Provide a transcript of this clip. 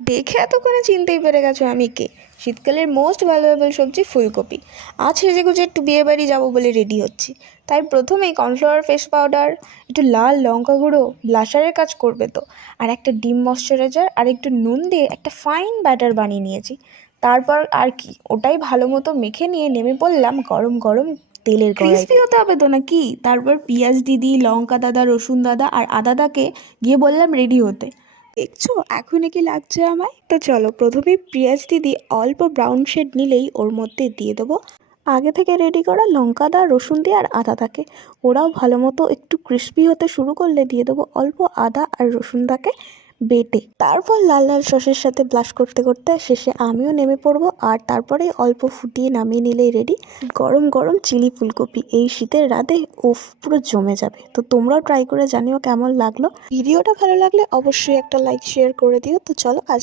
দেখে এতক্ষণে চিনতেই পেরে গেছো আমি কে। শীতকালের মোস্ট ভ্যালুয়েবল সবজি ফুলকপি। আজ সেজেগুজে একটু বিয়ে বাড়ি যাবো বলে রেডি হচ্ছি, তাই প্রথমেই কর্নফ্লাওয়ার, ফেস পাউডার, একটু লাল লঙ্কা গুঁড়ো, ব্লাশারের কাজ করবে তো, আর একটা ডিম ময়শ্চারাইজার আর একটু নুন দিয়ে একটা ফাইন ব্যাটার বানিয়ে নিয়েছি। তারপর আর কি, ওটাই ভালো মতো মেখে নিয়ে নেমে পড়লাম গরম গরম তেলের কড়াইতে। ক্রিস্পি হতে হবে তো নাকি। তারপর পেঁয়াজ দিদি, লঙ্কা দাদা, রসুন দাদা আর আদা দাকে গিয়ে বললাম রেডি হতে। দেখছো এখন কি লাগছে আমায়। তো চলো, প্রথমে পেঁয়াজ দিদি অল্প ব্রাউন শেড নিলেই ওর মধ্যে দিয়ে দেবো আগে থেকে রেডি করা লঙ্কা দা, রসুন দিয়ে আর আদা দাকে। ওরাও ভালো মতো একটু ক্রিস্পি হতে শুরু করলে দিয়ে দেবো অল্প আদা আর রসুন দাকে বেটে। তারপর লাল লাল সসের সাথে ব্লাশ করতে করতে শেষে আমিও নেমে পড়বো, আর তারপরে অল্প ফুটিয়ে নামিয়ে নিলেই রেডি গরম গরম চিলি ফুলকপি। এই শীতের রাতে উফ, পুরো জমে যাবে। তো তোমরাও ট্রাই করে জানিও কেমন লাগলো। ভিডিওটা ভালো লাগলে অবশ্যই একটা লাইক শেয়ার করে দিও। তো চলো আজ